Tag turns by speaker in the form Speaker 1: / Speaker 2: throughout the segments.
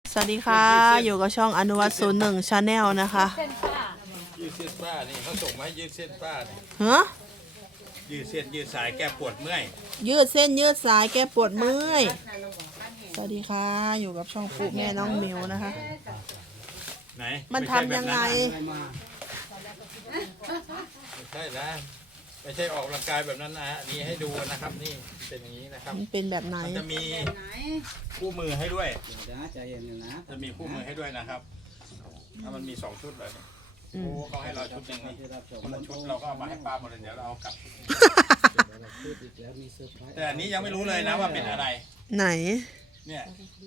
Speaker 1: สวัสดีค่ะอยู่กับช่องอนุวัต01 Channel นะคะ
Speaker 2: ยืดเส้นป้านี่เขาส่งมาให้ยืดเส้นป้านี่
Speaker 1: ฮะ
Speaker 2: ยืดเส้นยืดสายแก้ปวดเมื่อย
Speaker 1: ยืดเส้นยืดสายแก้ปวดเมื่อยสวัสดีค่ะอยู่กับช่องปุ๊แม่น้องมิวนะคะ
Speaker 2: ไหน
Speaker 1: มันทำยังไง
Speaker 2: ไม่ใช่นะไม่ใช่ออกกำลังกายแบบนั้นนะนี่ให้ดูนะครับนี่เป็นอย่างนี้นะครับ
Speaker 1: มันเป็นแบบไหน
Speaker 2: มันจะมีคู่มือให้ด้วย
Speaker 3: ใจเย็นนะ
Speaker 2: จะมีคู่มือให้ด้วยนะครับถ้ามันมี2ชุดเลยโอ้เขาให้เราชุดหนึ่งนี่คนละชุดเราก็เอามาให้ป้าหมดเลยเดี๋ยวเราเอากลับแต่อันนี้ยังไม่รู้เลยนะว่าเป็นอะไร
Speaker 1: ไหน
Speaker 2: เนี่ย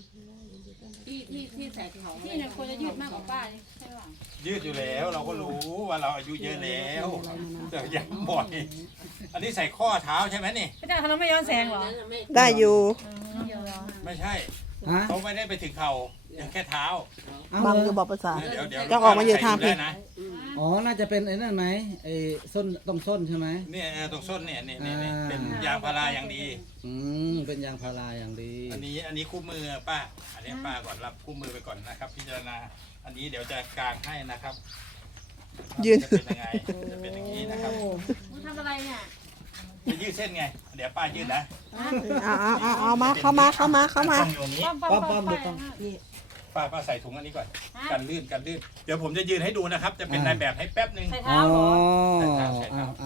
Speaker 4: ที่ใส่เขาที่เนี่ยคนจะยืดมากกว่าป้าใช่ป่ะ
Speaker 2: ยืดอยู่แล้วเราก็รู้ว่าเราอายุเยอะแล้วแต่ยังบ่อยอันนี้ใส่ข้อเท้าใช่ไหมนี่
Speaker 4: ไม่ได้ทำไม่ย้อนแสงเหรอ
Speaker 1: ได้อยู่
Speaker 2: ไม่ใช่เขาไม่ได้ไปถึงเข่ายังแค่เท้า
Speaker 1: บางคือบอกภาษา
Speaker 2: เดี๋ยว
Speaker 1: ต้องออกมาอยู่ทางพี่
Speaker 3: อ๋อน่าจะเป็นไอ้นั่นไหมไอ้ส้นตรงส้นใช่ไหม
Speaker 2: เนี่ยตรงส้นเนี่ยนี่เป็นยางพาราอย่างดี
Speaker 3: เป็นยางพาราอย่างดี
Speaker 2: อันนี้คู่มือป้าอันนี้ป้าก่อนรับคู่มือไปก่อนนะครับพิจารณาอันนี้เดี๋ยวจะกางให้นะครับ
Speaker 1: ยืน
Speaker 2: จะเป็นยังไงจะเป็นอย่างนี้นะครับ
Speaker 4: มึงทำอะไรเนี่ย
Speaker 2: จะยืดเส้นไงเดี๋ยวป้ายืดนะ
Speaker 1: เอามาเข้ามา
Speaker 3: ป้อมดูต้อง
Speaker 2: ป้าใส่ถุงอันนี้ก่อนกันลื่นเดี๋ยวผมจะยืนให้ดูนะครับจะเป็นนายแบบให้แป๊บนึง
Speaker 4: ใส่เท้าเหรอ
Speaker 2: ใส่เท้า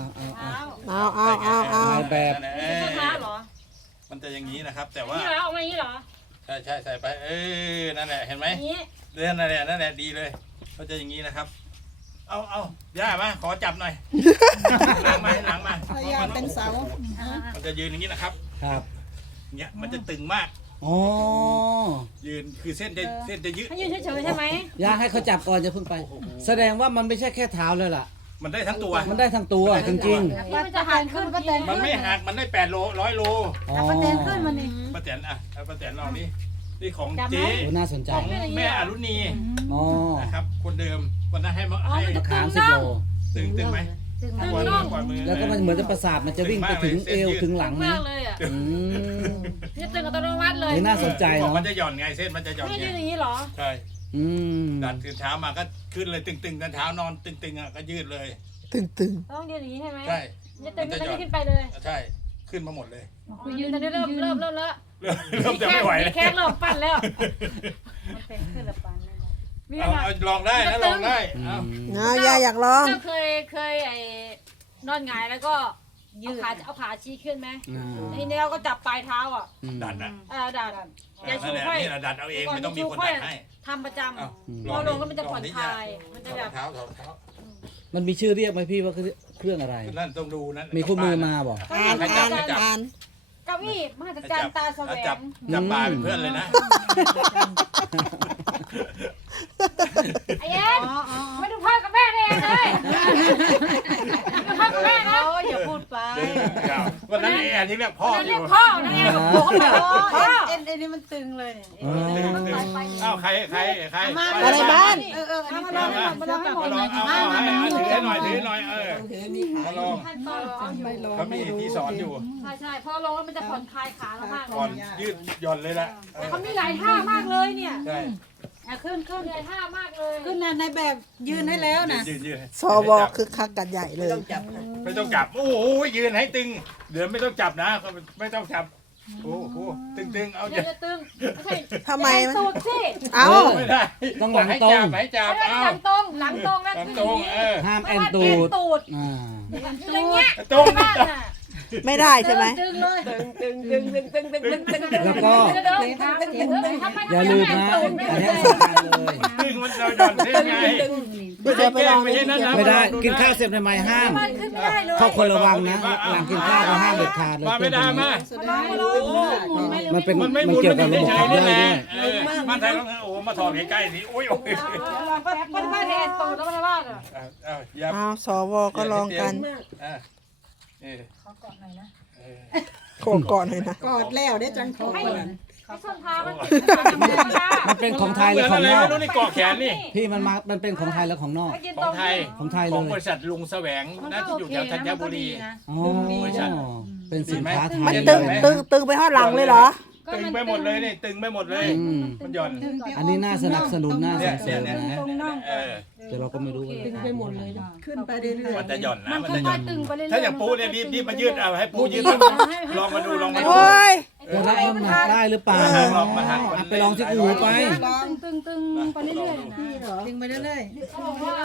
Speaker 1: เอา
Speaker 3: แบบ
Speaker 4: ใส่เท้าเหรอ
Speaker 2: มันจะอย่างนี้นะครับแต่ว่า
Speaker 4: นี่เหรอออกมาอย่างนี้เหรอ
Speaker 2: ใช่ใส่ไปนั่นแหละเห็นไหมนั่นแหละดีเลยเขาจะอย่างนี้นะครับเอาย่ามาขอจับหน่อยหลังมา
Speaker 1: ย่าเป็นเสา
Speaker 2: มันจะยืนอย่างนี้นะครับ
Speaker 3: ครับ
Speaker 2: เนี่ยมันจะตึงมากยืนคือเส้นจะยืด
Speaker 4: ให้ยืนเฉยๆใช่ไหม
Speaker 3: ย่าให้เขาจับก่อนจะเพิ่งไปแสดงว่ามันไม่ใช่แค่เท้าเลยล่ะ
Speaker 2: มันได้ทั้งตัว
Speaker 3: มันได้ทั้งตัวจริง
Speaker 4: ๆมันจะหักขึ้น
Speaker 2: มันไม่หักมันได้8 โล 100 โล
Speaker 4: ป้าแตนขึ้นมันนี่
Speaker 2: ป้าแตนป้าแตนลองนี่ของเจ๊
Speaker 3: น่าสนใจ
Speaker 2: ของแม่อรุณีนะครับคนเดิมวันนั้นให้
Speaker 3: มะขาม10 โล
Speaker 2: ตึงไหม
Speaker 3: แล้วก็มันเหมือนจะประสาทมันจะวิ่งไปถึงเอวถึงหลัง
Speaker 4: มากเลยอ่ะจะตึงอัตโนมัติเลย
Speaker 3: น่าสนใจเนาะ
Speaker 2: มันจะหย่อนไงเส้นมันจะหย่อน
Speaker 4: ไม่ยืนอย่างนี้หรอ
Speaker 2: ใช่ดันตื่นเช้ามาก็ขึ้นเลยตึงตอนเช้านอนตึงอ่ะก็ยืดเลย
Speaker 1: ตึง
Speaker 4: ต้องยืนอย่างนี้ใช่ไหม
Speaker 2: ใช่
Speaker 4: จะตึงมันจะขึ้นไปเลย
Speaker 2: ใช่ขึ้นมาหมดเลย
Speaker 4: ยืนตอนนี้เริ่ม
Speaker 2: จะไม่ไหวแล้ว
Speaker 4: แข้งเริ่มปั่นแล้ว
Speaker 2: ลองได้นะลองได้
Speaker 1: ย่าอยากลอง
Speaker 4: ก็เคยไอ้นอนหงายแล้วก็ยืดเอาขาชี้ขึ้นไหมทีนี้เราก็จับปลายเท้าอ่ะ
Speaker 2: ดันนะ
Speaker 4: ดัน
Speaker 2: อย่าชูค่อยดันเอาเองไม่ต้องมีคนดันให้
Speaker 4: ทำประจำพอลงก็มันจะผ่อนคลายมันจะแบบ
Speaker 2: เท้า
Speaker 3: มันมีชื่อเรียกไหมพี่ว่าเครื่องอะไร
Speaker 2: นั่นต้องดูนั่น
Speaker 3: มีคู่มือมาบอก
Speaker 1: อ่าน
Speaker 4: เก้าอี้มหัศจรรย์ตาแสวง
Speaker 2: จับปลาเป็นเพื่อนเลยนะ
Speaker 4: ไอ้เอ็นไม่ดูพ่อกับแม่เองเลยดูพ่อกับแม่นะ
Speaker 1: อย่าพูดไป
Speaker 2: วันนั้นแอนที่เรียกพ่ออยู่
Speaker 4: พ่อนั่นเองพ่อ
Speaker 1: เอ็นนี่มันตึงเลย
Speaker 2: ใคร
Speaker 1: อะไรบ้าน
Speaker 4: มาลองให้หมด
Speaker 2: ถือหน่อยมาลองเขามีที่สอนอยู่
Speaker 4: ใช่พอลงแล้วมันจะผ่อนคลายขาเรามาก
Speaker 2: ก่อนยืดหย่อนเลยแหละ
Speaker 4: เขามีหลายท่ามากเลยเนี่ย
Speaker 2: ใช่
Speaker 4: ขึ้นหลายท่ามากเลย
Speaker 1: ขึ้นในแบบยืนให้แล้วนะ
Speaker 2: ยืน
Speaker 1: สวคือคักกันใหญ่เลย
Speaker 2: ไม่ต้องจับโอ้โหยืนให้ตึงเดี๋ยวไม่ต้องจับนะไม่ต้องจับโอ้โหตึงเอา
Speaker 4: อย่าตึง
Speaker 1: ทำไม
Speaker 4: สูดสิ
Speaker 2: เอาไม่ได้
Speaker 3: ต้องหลังตรง
Speaker 2: ให้จับ
Speaker 4: หลังตรงแล้ว
Speaker 3: ห้ามแอนตูด
Speaker 4: อย่างเงี้ย
Speaker 2: ตรง
Speaker 1: ไม่ได้ใช่ไหม
Speaker 3: แล้วก็อย่าลืมนะอันนี้สำคัญเลย
Speaker 2: ตึงมันเราหย่อนได้ไง
Speaker 3: ไม่ได้กินข้าวเสร็จใหม่ห้ามเข้าคนระวังนะหลังกินข้าวเราห้ามเด็ดขาดเลย
Speaker 2: ไม่ได้มา
Speaker 3: มันเกี่ยวกับระบบขับย่อยด้วย
Speaker 2: มาไทยโอ้มาถอดใกล้ๆสิโอ้ย
Speaker 4: ป้าแทนตูดแล้วมาบ้าน
Speaker 1: สวก็ลองกัน
Speaker 4: ขอกอดหน่อยนะ
Speaker 1: กอดหน่อยนะ
Speaker 5: กอดแล้วได้จังขอ
Speaker 4: ให้ส้นเท้า
Speaker 3: มันเป็นของไทยหรือของนอก
Speaker 2: นี่เกาะแขนนี่
Speaker 3: พี่มันเป็นของไทยแล้วของนอก
Speaker 2: ของไทย
Speaker 3: เลย
Speaker 2: ของบริษัทลุงแสวงน่าจะอยู่แถวธัญบุรี
Speaker 3: บริษัทเป็นสินค้าไทย
Speaker 1: มันตึงไปห้อหลังเลยเหรอ
Speaker 2: ตึงไปหมดเลยนี่ตึงไปหมดเลย มันหย่อน
Speaker 3: อันนี้น่าสนับสนุนน่าส่งเสริม
Speaker 2: เนี่ย
Speaker 3: นะ แต่เราก็ไม่รู้ว่า
Speaker 1: ตึงไปหมดเลยนะขึ้นไปเรื่อย
Speaker 2: มันจะหย่อนนะ
Speaker 4: มัน
Speaker 2: มัน
Speaker 4: ค่
Speaker 2: จะหย่
Speaker 4: อ
Speaker 2: อย น
Speaker 4: ๆตึงไปเรื่อยๆ
Speaker 2: ถ้าอย่างปูเนี่ยรีบมายืดเอาให้ปูยืดลองมาดูลองมา
Speaker 1: ๆ
Speaker 2: ดู
Speaker 1: โอ้ย
Speaker 3: จะรับน้ำหนักได้หรือเปล่า
Speaker 2: ลองมาหัก
Speaker 3: อ่ะไปลองที่อู่ไป
Speaker 4: ตึงไปเรื่อยๆนะ
Speaker 1: ตึงไปเรื่อย
Speaker 4: เขาบอกว่า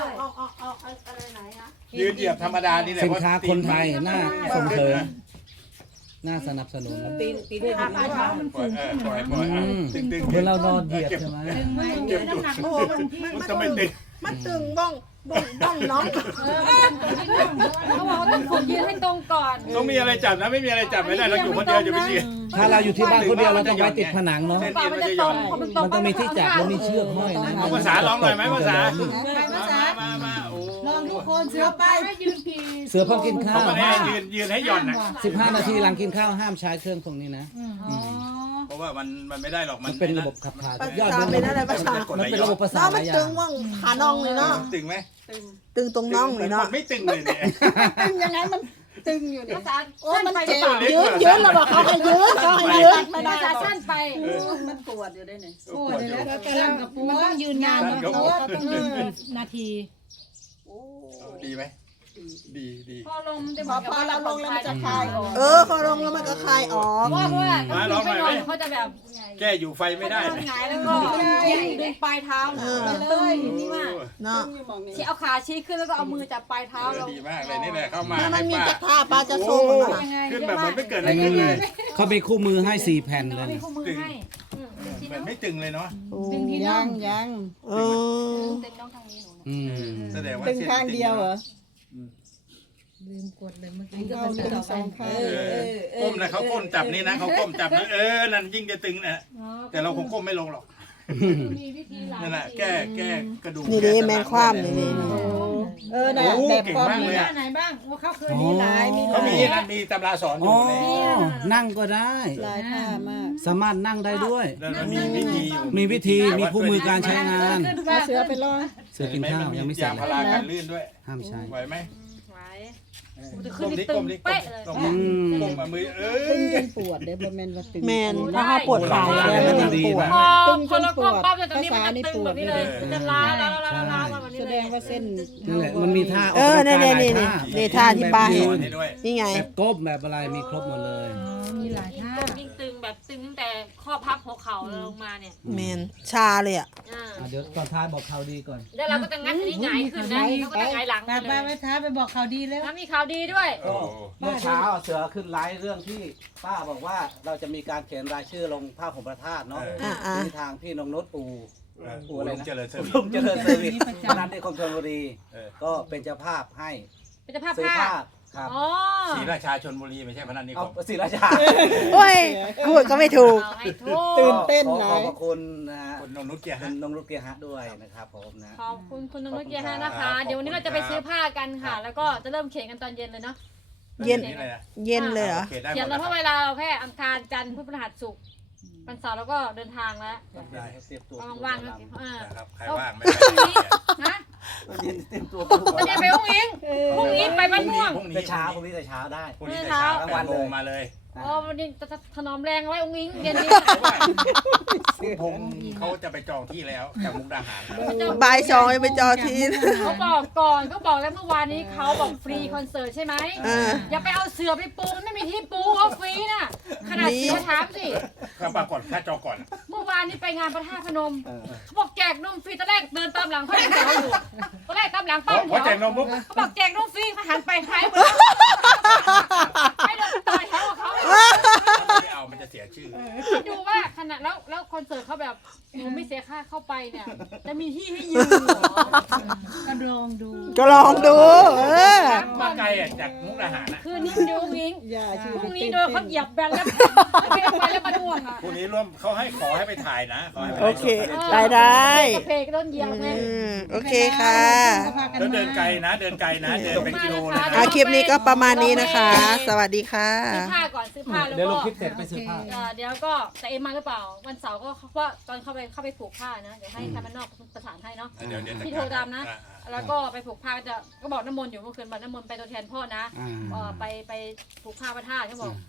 Speaker 2: ยืนเหยียบธรรมดานี่แหละ
Speaker 3: สินค้าคนไทยน่าส่งเสริมน่าสนับสนุนนะ
Speaker 1: ตีด้วยปลายเท้ามัน
Speaker 2: ปล่อยปล่อยตึง
Speaker 3: เวลาเรานอนเหยียบใช่ไหม
Speaker 2: เก็บจุด
Speaker 1: โอ้โห
Speaker 2: มันจะไม่ตึง
Speaker 1: มันตึงบ้องน้อง
Speaker 4: เขาบอกว่าต้องฝึกยืนให้ตรงก่อน
Speaker 2: ต้องมีอะไรจับนะไม่มีอะไรจับไม่ได้เราอยู่คนเดียวจะไปยืน
Speaker 3: ถ้าเราอยู่ที่บ้านคนเดียวเราต้องไว้ติดผนังเนาะ
Speaker 2: เส้น
Speaker 4: ก่อ
Speaker 2: เอ็
Speaker 4: น
Speaker 2: น
Speaker 4: มั
Speaker 2: มัน น
Speaker 4: จะ
Speaker 2: จะห
Speaker 4: ต
Speaker 2: ย่
Speaker 4: ร
Speaker 2: อง น
Speaker 4: พอมันตรง
Speaker 3: มันต้องมีที่จับแล้วมีเชือกห้อยนะ
Speaker 2: เอาภาษาลองหน่อยไหมภาษา มาโอ้
Speaker 1: ลองทุกคนเสือไป
Speaker 4: ให้ยืนพี
Speaker 3: เสือพอกินข้า
Speaker 2: เขา
Speaker 3: ว
Speaker 2: ก็ให้ยืนให้หย่อนนะ
Speaker 3: 15 นาทีหลังกินข้าวห้ามใช้เครื่องตรงนี้นะ
Speaker 2: เพราะว่ามันไม่ได้หรอก
Speaker 3: มันเป็นระบบขับถ่าย
Speaker 1: ประ
Speaker 3: ยอด
Speaker 1: สาทเป็นอะไรประสาท
Speaker 3: มันเป็นระบบประสา
Speaker 1: น้อ
Speaker 3: ท
Speaker 1: ง
Speaker 3: ห
Speaker 1: มั
Speaker 3: ลาน ยอย่า
Speaker 1: ตึ
Speaker 3: ง
Speaker 1: งว่างขาน้องเลยเนาะ
Speaker 2: ตึงไหม
Speaker 1: ตึงตรงน่องเลยเนาะ
Speaker 2: ไม่ตึงเลยเนี่ย
Speaker 1: ตึงยังไงมันตึงอยู่เนี่ย
Speaker 4: ภาษา
Speaker 1: โอ้ย
Speaker 4: สั้น
Speaker 1: มัน
Speaker 4: ไปหรื
Speaker 1: เจ็
Speaker 4: อบ เปล่า
Speaker 1: ยืนเราบอกเขาให้ยืนเขาให้ยืนไม่ได้
Speaker 4: ภาษาสั้นไป
Speaker 1: มันปวดอยู่ด้วยเนี่ย
Speaker 2: ปวดอยู่
Speaker 5: มันต้องยืนนาน
Speaker 2: สั้น
Speaker 5: เนาะ
Speaker 2: ก็ปวด
Speaker 5: นาที
Speaker 2: ดีไหมดี
Speaker 4: พอลงจะ
Speaker 1: พอเราลงแล้วมันจะคลายออก พอลงแล้วมันก็คลายออก
Speaker 4: เพราะว่าถ้าคุณไปนอนเขาจะแบบ
Speaker 2: แก้อยู่ไฟไม่ได้
Speaker 4: หงายแล้วก็ดึงปลายเท้าเลยนี่มาก
Speaker 1: เนาะ
Speaker 4: ชี้เอาขาชี้ขึ้นแล้วก็เอามือจับปลายเท้าเรา
Speaker 2: ดีมากเลยนี่แหละเข้ามา
Speaker 1: มันมี
Speaker 2: ให้
Speaker 1: จะท่าปลาจะโซ่มา
Speaker 2: ขึ้นแบบเหมือนไม่เกิดอะไรขึ้นเลย
Speaker 3: เขามีคู่มือให้4 แผ่นเลย
Speaker 4: มีคู่มือให้
Speaker 2: เหมือนไม่ตึงเลยเนาะ
Speaker 5: ดึงที่น่อง
Speaker 1: ยังเออ
Speaker 4: เต็มน้องทางนี้หนู
Speaker 3: อืม
Speaker 2: แสดงว่า
Speaker 1: ตึงข้างเดียวเหรอ
Speaker 5: ลืมกดเลยเมื่อกี้ก็
Speaker 1: เอา
Speaker 5: เป็น
Speaker 1: ตึง
Speaker 5: ต่อ
Speaker 1: สองข้าง
Speaker 2: ก้มนะเขาก้มจับนี่นะเขาก้มจับนะนั่นยิ่งจะตึงนะแต่เราคงก้มไม่ลงหรอก
Speaker 4: มีวิธีหลาย
Speaker 2: นั่นแหละแก้กระดูก
Speaker 1: นี่ดิแมงคว่ำนี่น่ะ
Speaker 2: โอ้
Speaker 1: แบบ
Speaker 2: เก่ง
Speaker 1: คว่ำ
Speaker 2: มากเลย
Speaker 5: หน้า
Speaker 2: อ่ะ
Speaker 5: ไหนบ้างว่าเขาเคย
Speaker 3: อ๋อ
Speaker 5: มีหลายมีห
Speaker 2: เขา
Speaker 5: ลาย
Speaker 2: มีนั่นมีตำราสอนอ
Speaker 3: อ๋อยู่ นั่งก็ได้
Speaker 1: ลายท่ามาก
Speaker 3: สามารถนั่งได้ด้วย
Speaker 2: แล้วมีวิธีอยู่
Speaker 3: มีวิธีมีคู่มือการใช้งาน
Speaker 1: ปลาเสือไปลอง
Speaker 3: เสือกินข้าวยังไม่เสร็จ
Speaker 2: ยาง
Speaker 3: เล
Speaker 2: พาย รากันลื่นด้วย
Speaker 3: ห้ามใช้
Speaker 2: ไหวไหม
Speaker 4: ไหว
Speaker 2: ก้มดิก้มดิก้มก้มมามือ
Speaker 1: ตึงจนปวดเด้บ่แม่นว่าตึงแม่น
Speaker 4: ถ้า
Speaker 1: ถ้าปวดขาแล้วมันยังปวด
Speaker 4: พอเราก้มปั๊บเนี่ยตรงนี้มันจะตึงแบบนี้เลยจะล้าแบบนี้
Speaker 1: แส
Speaker 4: เล
Speaker 1: ด
Speaker 4: ย
Speaker 1: งว่าเส้น
Speaker 3: นั่นแหละมันมีท่า
Speaker 1: นี่
Speaker 3: หลาย
Speaker 1: นี่
Speaker 3: ท่า
Speaker 1: นี่ท่าที่ป้าเห็น
Speaker 2: นี่ด้วย
Speaker 1: นี่ไง
Speaker 3: แบบก้มแบบอะไรมีครบหมดเลย
Speaker 5: มีหลายท่า
Speaker 4: ยิ่งตึงแบบตึงตั้งแต่ข้อพับหัวเข่าลงมาเนี่ย
Speaker 1: แมนชาเลยอ่ะ
Speaker 3: เดี๋ยวตอนท้ายบอกข่าวดีก่อน
Speaker 4: แล้วเราก็จะงัดอันนี้หงายขึ้นนะเขาก็จะหงายหลัง
Speaker 5: ป้า
Speaker 4: เล
Speaker 5: ป้าย ไม่ท้าไปบอกข่าวดีแล้ว
Speaker 4: แล้วมีข่าวดีด้วย
Speaker 3: เมื่อเช้าเสือขึ้นไลฟ์เรื่องที่ป้าบอกว่าเราจะมีการเขียนรายชื่อลงผ้าห่มพระธาตุเนาะ
Speaker 1: อ่า
Speaker 3: ที่ทางพี่นงนุชปู่อะไรนะ
Speaker 2: เจริญเสริม
Speaker 3: ลุงเจริญเซอร์วิสวันนั้นที่คมชลบุรี ก็เป็นเจ้าภาพให้
Speaker 4: เป็นภาพ
Speaker 3: ซื้อ
Speaker 4: ผ้า
Speaker 3: ภาพครับ
Speaker 4: อ๋อ
Speaker 2: ศรีราชาชนบุรีไม่ใช่พนันนิค
Speaker 3: เอา
Speaker 2: ม
Speaker 3: ศรีราชา
Speaker 1: โอ้ยพูดก็ไม่ถูก
Speaker 4: เอาให้โท
Speaker 1: ตื่น
Speaker 4: ษ
Speaker 1: เต้น
Speaker 3: ขอขอบคุณนะฮะ
Speaker 2: คุณนงนุชเกียรติ
Speaker 3: คุณนงนุชเกียรติฮะด้วยนะครับผมนะ
Speaker 4: ขอบคุณคุณนงนุชเกียรติให้นะคะ เดี๋ยววันนี้เราจะไปซื้อผ้ากันค่ะ แล้วก็จะเริ่มเขียนกันตอนเย็นเลยเนาะ
Speaker 1: เย็น
Speaker 2: นี่เลยนะ
Speaker 1: เย็นเลยเหรอ
Speaker 2: โอเคได้หม
Speaker 4: เขียน
Speaker 2: ด
Speaker 4: เรา
Speaker 2: แล้ว
Speaker 4: เพราะเวลาเราแค่อังคารจันทร์พุธพฤหัสศุกร์วันเสาร์เราก็เดินทางแล้ว
Speaker 3: ได้เตรียมตัว
Speaker 4: ว่างๆนะอ่า
Speaker 2: ครับใครว่างไม่
Speaker 4: พรุ่งนี้นะ
Speaker 3: เย็นเตรียมตัว
Speaker 4: ไม่ได้ไปห้องอิงพรุ่งนี้ไปบ้านม่วง
Speaker 3: แต่เช้าพรุ่งนี้แต่เช้าได้
Speaker 2: พรุ่งนี้แต่เช้า
Speaker 3: ทั้งวันเลย
Speaker 2: มาเลย
Speaker 4: อ๋อวันนี้จะถนอมแรงไว้องค์อิงเย็นนี้
Speaker 2: คุณพงษ์เขาจะไปจองที่แล้วจากมุกดาหาร
Speaker 1: บ่ายสองไปจอทีน
Speaker 4: เขาบอกก่อนเขาบอกแล้วเมื่อวานนี้เขาบอกฟรีคอนเสิร์ตใช่ไหม อย่าไปเอาเสือไปปูมันไม่มีที่ปูเอาฟรีน่ะขนาดเสือถามสิ
Speaker 2: ข้าปรากฏค่าจองก่อน
Speaker 4: เมื่อวานนี้ไปงานพระธาตุพนมเขาบอกแจกนมฟรีตอนแรกเดินตามหลังเขาแถวอยู่ตอนแรกตามหลังป้า
Speaker 2: เพราะแจกนมปุ๊บ
Speaker 4: เขาบอกแจกนมฟรีเขาหันไปท้ายมือให้เราต่อยแถวกับเขา
Speaker 2: ไม่เอามันจะเสียชื่อ
Speaker 4: ดูว่าขนาดแล้วคอนเสิร์ตเขาแบบหนูไม่เสียค่าเข้าไปเนี่ยจะมีที่ให้ยืนเหรอ
Speaker 5: ก็ลองดู
Speaker 1: ก็ลองดู
Speaker 2: มาไกลอ่ะจากมุกดาหารนะ
Speaker 4: คืนนี้ดูวิง
Speaker 1: อย่าชื่อ
Speaker 4: พรุ่งนี้โดนเขาเหยียบแบนแล้วเบนไปแล้วมาด่วงอ่ะ
Speaker 2: พรุ่งนี้ร่วมเขาให้ขอให้ไปถ่ายนะขอให้ไป
Speaker 1: โอ
Speaker 2: ถ่าย
Speaker 1: เค
Speaker 2: สด
Speaker 1: ได้ได้
Speaker 4: เพกโดนเหยียบไง
Speaker 1: โอเคค่ะ
Speaker 2: แล้วเดินไกลนะเดินไกลนะเดินเป็นกิโลเลย
Speaker 1: คลิปนี้ก็ประมาณนี้นะคะ สวัสดีค่ะ
Speaker 4: ซื้อผ้าก่อนซื้อผ้าแล้ว
Speaker 3: เดี๋ยวล
Speaker 4: ก็
Speaker 3: งคลิปเสร็จไปซื้อผ้า
Speaker 4: เดี๋ยวก็แต่เอ็มมาหรือเปล่าวันเสาร์ก็ว่าตอนเข้าไปผูกผ้านะเดี๋ยวให้ทางบ้านนอกประสานให้เนาะ
Speaker 2: เดี๋ยว
Speaker 4: พี่โทรตามนะ แล้วก็ไปผูกผ้าก็บอกน้ำมนต์อยู่เมื่อคืนบอกน้ำมนต์ไปตัวแทนพ่อนะไปผูกผ้าพระธาตุเขาบอก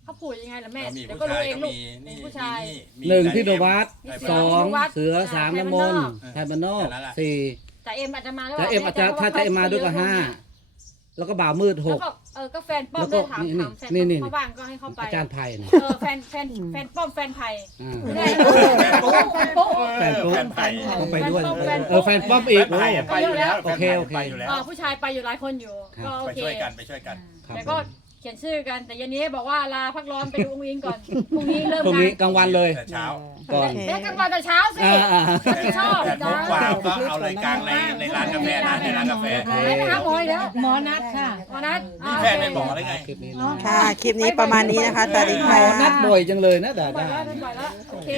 Speaker 4: เขาพูดยังไงล่ะแม่
Speaker 2: แล้วมี
Speaker 4: เดี๋ยว
Speaker 2: ผู้
Speaker 4: ก็รู้
Speaker 2: ชาย
Speaker 4: เอง
Speaker 2: ก็
Speaker 4: ลูก
Speaker 2: มีนี่
Speaker 4: ผู้ชาย
Speaker 2: มี
Speaker 3: หนึ่ง
Speaker 2: ไก่
Speaker 3: พี่นวัด
Speaker 2: ไก่
Speaker 3: ส
Speaker 2: บ้า
Speaker 3: อน ง
Speaker 4: วัด
Speaker 3: เสือสามน้ำมนต์ไทยบ้านนอก
Speaker 2: แค่นั้นแหละ
Speaker 3: สี่
Speaker 4: แต่เอ็มอาจจะมาแล้ว
Speaker 3: แต่เอ็มอาจจะถ้าจะเอ็มมาด้วยก็ห้าแล้วก็บ่าวมืดห
Speaker 4: แล้ว
Speaker 3: ก
Speaker 4: ก็ก็แฟนป้อม
Speaker 3: แล้วก็
Speaker 4: ได้ถาม
Speaker 3: นี่
Speaker 4: แฟน
Speaker 3: นี่
Speaker 4: ป้อมเขาว่างก็ให้เข้าไป
Speaker 3: อาจารย์ไผ่นะ
Speaker 4: แฟนป้อมแฟนไผ่
Speaker 3: อ่า
Speaker 4: ไม่ได้
Speaker 2: แฟนปุ๊บ
Speaker 4: แฟนปุ๊บ
Speaker 3: แฟนปุ๊บ
Speaker 2: แฟนไผ่
Speaker 3: ต้องไปด้วย
Speaker 4: แฟนปุ๊บ
Speaker 3: แฟนป้อมอีก
Speaker 2: แฟนไผ่อะไปอยู่แล้ว
Speaker 3: โอเคโอเค
Speaker 2: ไปอยู่แล้ว
Speaker 4: ผู้ชายไปอยู่หลายคนอยู่
Speaker 3: ครับ
Speaker 4: ก็โอ
Speaker 2: ไป
Speaker 4: เค
Speaker 2: ช่วยกันไปช่วยกัน
Speaker 3: ครับ
Speaker 4: แต่ก็เขียนชื่อกันแต่เย็นนี้บอกว่าลาพักร้อนไปดูองค์อิงก่อนพรุ่งนี้เริ่ม
Speaker 3: พรุ่ง
Speaker 4: งา
Speaker 3: นี้
Speaker 4: น
Speaker 3: กลางวันเลย
Speaker 2: แต่เช้า
Speaker 3: ก่อน
Speaker 4: แม่กลางวันแต่เช้าสิ
Speaker 3: อ่า
Speaker 4: คนที่ชอบ
Speaker 2: แต่
Speaker 4: จ้า
Speaker 2: ปุ๊บกว่าก็เอาเลยกลางในร้านกาแฟนะในร้านกาแฟ
Speaker 4: ไปหาหมออีกแล้ว
Speaker 5: หมอนัดค่ะ
Speaker 4: วันนั้น
Speaker 2: นี่แฟนไม่บอกอะไรไง
Speaker 3: คลิปนี้
Speaker 1: ค่ะ คลิปนี้ประมาณนี้นะคะ สวัสดี
Speaker 3: หม
Speaker 1: ค่ะ
Speaker 3: อนัดบ่อยจังเลยนะดา
Speaker 4: บ่อย
Speaker 3: ด้า
Speaker 4: แล้วบ่อยแล้วโอเค